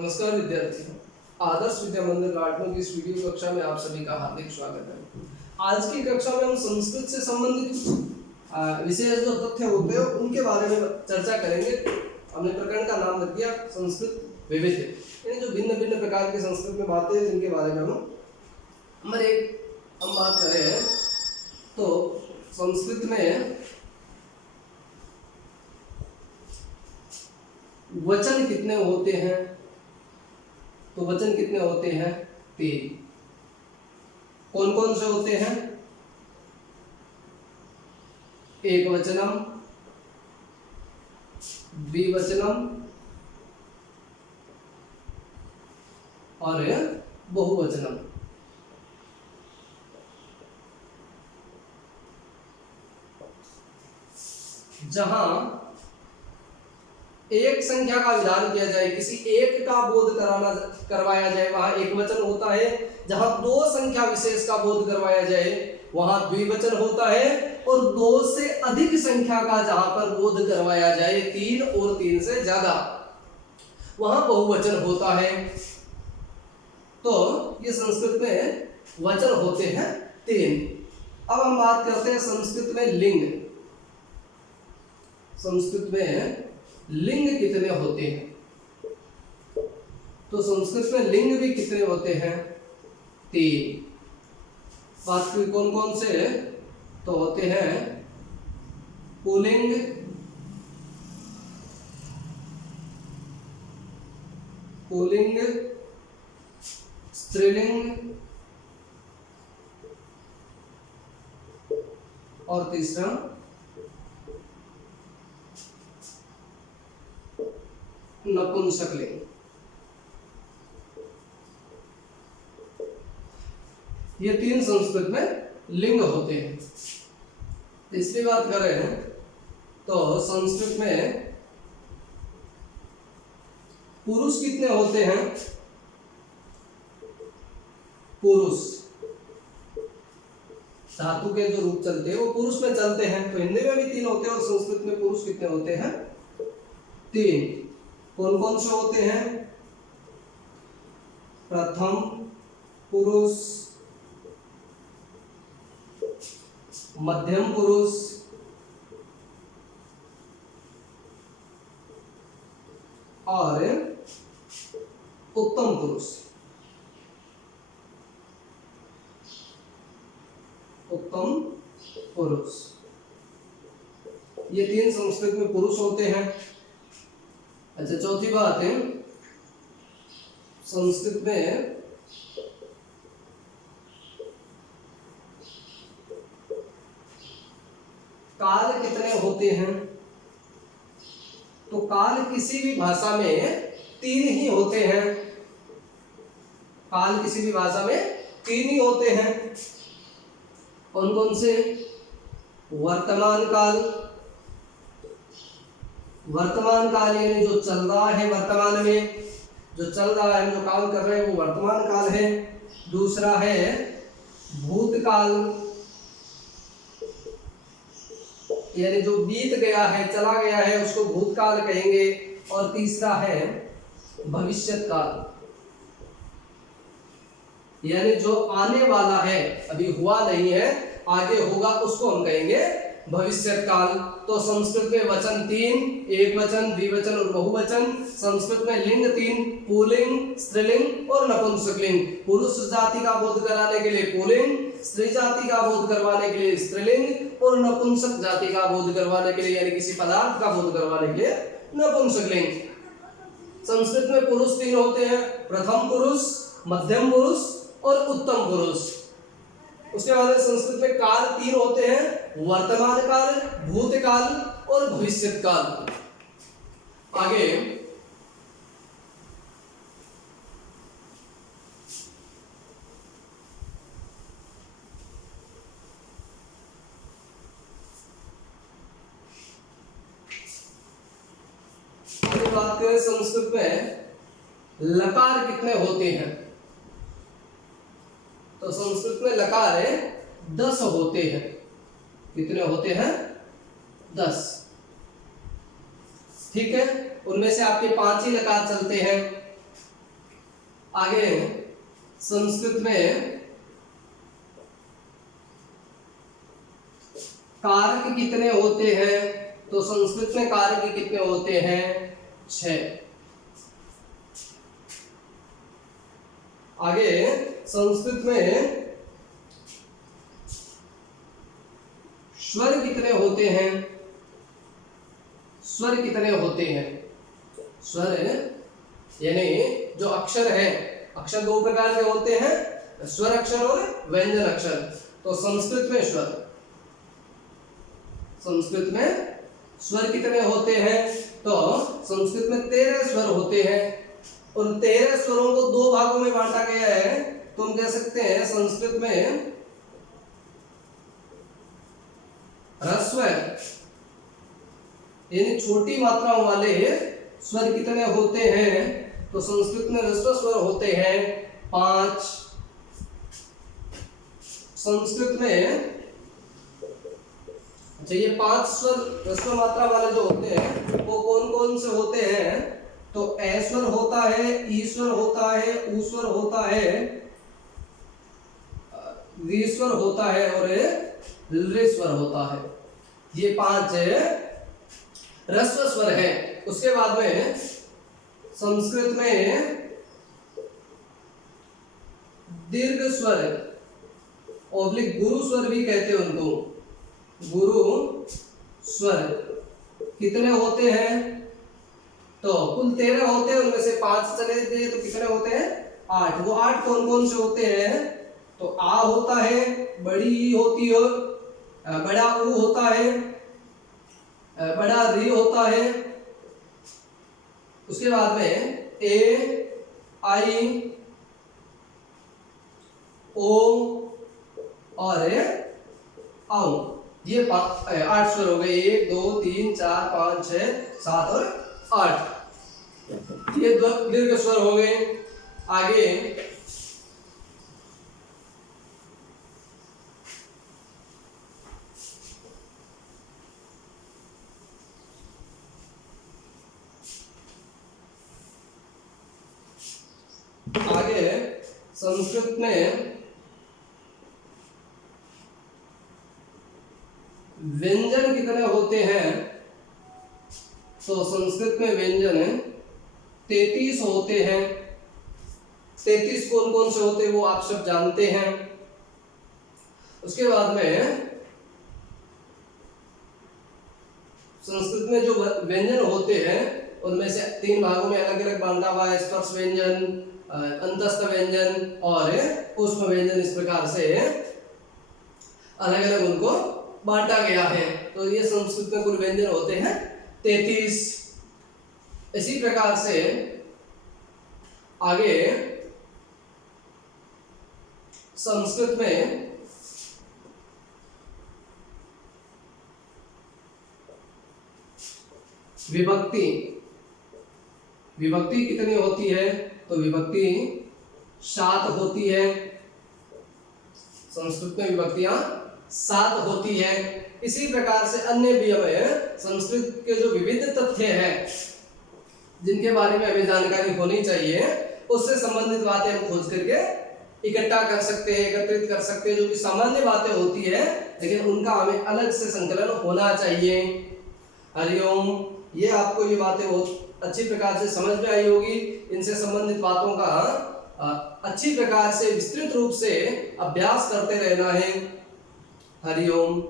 नमस्कार विद्यार्थियों, आदर्श विद्या मंदिर लाडनों की इस वीडियो कक्षा में आप सभी का हार्दिक स्वागत है। आज की कक्षा में हम संस्कृत से संबंधित विशेष जो तथ्य होते हैं उनके बारे में चर्चा करेंगे। हमने प्रकरण का नाम रख दिया संस्कृत वैविध्य, यानी जो भिन्न भिन्न प्रकार के संस्कृत में बातें हैं जिनके बारे में नंबर एक हम बात करें तो संस्कृत में वचन कितने होते हैं। तो वचन कितने होते हैं? 3। कौन कौन से होते हैं? एक वचनम, द्विवचनम और बहुवचनम। जहां एक संख्या का विधान किया जाए, किसी एक का बोध करवाया जाए, वहां एक वचन होता है। जहां दो संख्या विशेष का बोध करवाया जाए वहां द्विवचन होता है। और दो से अधिक संख्या का जहां पर बोध करवाया जाए, 3 और 3 से ज्यादा, वहां बहुवचन होता है। तो ये संस्कृत में वचन होते हैं 3। अब हम बात करते हैं संस्कृत में लिंग। संस्कृत में लिंग कितने होते हैं? तो संस्कृत में लिंग भी कितने होते हैं? 3। बात की कौन कौन से? तो होते हैं पुल्लिंग, पुल्लिंग, स्त्रीलिंग और तीसरा नपुंसकलिंग। ये 3 संस्कृत में लिंग होते हैं। इसकी बात करें तो संस्कृत में पुरुष कितने होते हैं? पुरुष धातु के जो रूप चलते हैं वो पुरुष में चलते हैं। तो हिंदी में भी 3 होते हैं और संस्कृत में पुरुष कितने होते हैं? 3। कौन कौन से होते हैं? प्रथम पुरुष, मध्यम पुरुष और उत्तम पुरुष। उत्तम पुरुष, ये 3 संस्कृत में पुरुष होते हैं। अच्छा, चौथी बात है संस्कृत में काल कितने होते हैं? तो काल किसी भी भाषा में 3 ही होते हैं। काल किसी भी भाषा में 3 ही होते हैं। कौन कौन से? वर्तमान काल, वर्तमान काल यानी जो चल रहा है, वर्तमान में जो चल रहा है, जो काम कर रहे हैं वो वर्तमान काल है। दूसरा है भूतकाल, यानी जो बीत गया है, चला गया है, उसको भूतकाल कहेंगे। और तीसरा है भविष्यत काल, यानी जो आने वाला है, अभी हुआ नहीं है, आगे होगा, उसको हम कहेंगे भविष्यत काल। तो संस्कृत में वचन 3, एक वचन, द्विवचन और बहुवचन। संस्कृत में लिंग 3, पुल्लिंग, स्त्रीलिंग और नपुंसकलिंग। पुरुष जाति का बोध कराने के लिए पुल्लिंग, स्त्री जाति का बोध करवाने के लिए स्त्रीलिंग और नपुंसक जाति का बोध करवाने के लिए, यानी किसी पदार्थ का बोध करवाने के लिए नपुंसकलिंग। संस्कृत में पुरुष 3 होते हैं, प्रथम पुरुष, मध्यम पुरुष और उत्तम पुरुष। उसके बाद संस्कृत में काल 3 होते हैं, वर्तमान काल, भूतकाल और भविष्यत काल। आगे बात करें संस्कृत में लकार कितने होते हैं। तो संस्कृत में लकार 10 होते हैं। कितने होते हैं? 10। ठीक है, उनमें से आपके 5 ही लकार चलते हैं। आगे संस्कृत में कारक कितने होते हैं? तो संस्कृत में कारक कितने होते हैं? 6। आगे संस्कृत में स्वर कितने होते हैं? स्वर कितने होते हैं? स्वर यानी जो अक्षर है, अक्षर 2 प्रकार के होते हैं, स्वर अक्षर और व्यंजन अक्षर। तो संस्कृत में स्वर कितने होते हैं? तो संस्कृत में 13 स्वर होते हैं। उन 13 स्वरों को 2 भागों में बांटा गया है। तो हम कह सकते हैं संस्कृत में ह्रस्व यानी छोटी मात्राओं वाले स्वर कितने होते हैं? तो संस्कृत में ह्रस्व स्वर होते हैं 5। संस्कृत में अच्छा, ये 5 स्वर ह्रस्व मात्रा वाले जो होते हैं वो कौन कौन से होते हैं? तो ए स्वर होता है, ई स्वर होता है, ऊ स्वर होता है, री स्वर होता है और ऋ स्वर होता है। ये 5 ह्रस्व स्वर है। उसके बाद में संस्कृत में दीर्घ स्वर ओब्लिक गुरु स्वर भी कहते हैं उनको। गुरु स्वर कितने होते हैं? तो कुल 13 होते हैं, उनमें से 5 चले गए तो कितने होते हैं? 8। वो 8 कौन कौन से होते हैं? तो आ होता है, बड़ी ई होती है, बड़ा ऊ होता है, बड़ा री होता है। उसके बाद में ए, आई, ओ और आओ। ये 8 स्वर हो गए। 1 2 3 4 5 6 7 और 8। ये दीर्घ स्वर हो गए। आगे संस्कृत में व्यंजन कितने होते हैं? तो संस्कृत में व्यंजन 33 होते हैं। 33 कौन कौन से होते हैं वो आप सब जानते हैं। उसके बाद में संस्कृत में जो व्यंजन होते हैं उनमें से 3 भागों में अलग अलग बांटा हुआ है। स्पर्श व्यंजन, अंतस्थ व्यंजन और ऊष्म व्यंजन। इस प्रकार से अलग अलग उनको बांटा गया है। तो ये संस्कृत में कुल व्यंजन होते हैं 33। इसी प्रकार से आगे संस्कृत में विभक्ति कितनी होती है? तो विभक्ति 7 होती है। संस्कृत में विभक्तियां 7 होती है। इसी प्रकार से अन्य भी हमें संस्कृत के जो विविध तथ्य हैं जिनके बारे में हमें जानकारी होनी चाहिए, उससे संबंधित बातें हम खोज करके इकट्ठा कर सकते हैं, एकत्रित कर सकते हैं। जो कि सामान्य बातें होती है लेकिन उनका हमें अलग से संकलन होना चाहिए। हरिओम। ये आपको ये बातें बहुत अच्छी प्रकार से समझ में आई होगी। इनसे संबंधित बातों का अच्छी प्रकार से विस्तृत रूप से अभ्यास करते रहना है। हरिओम।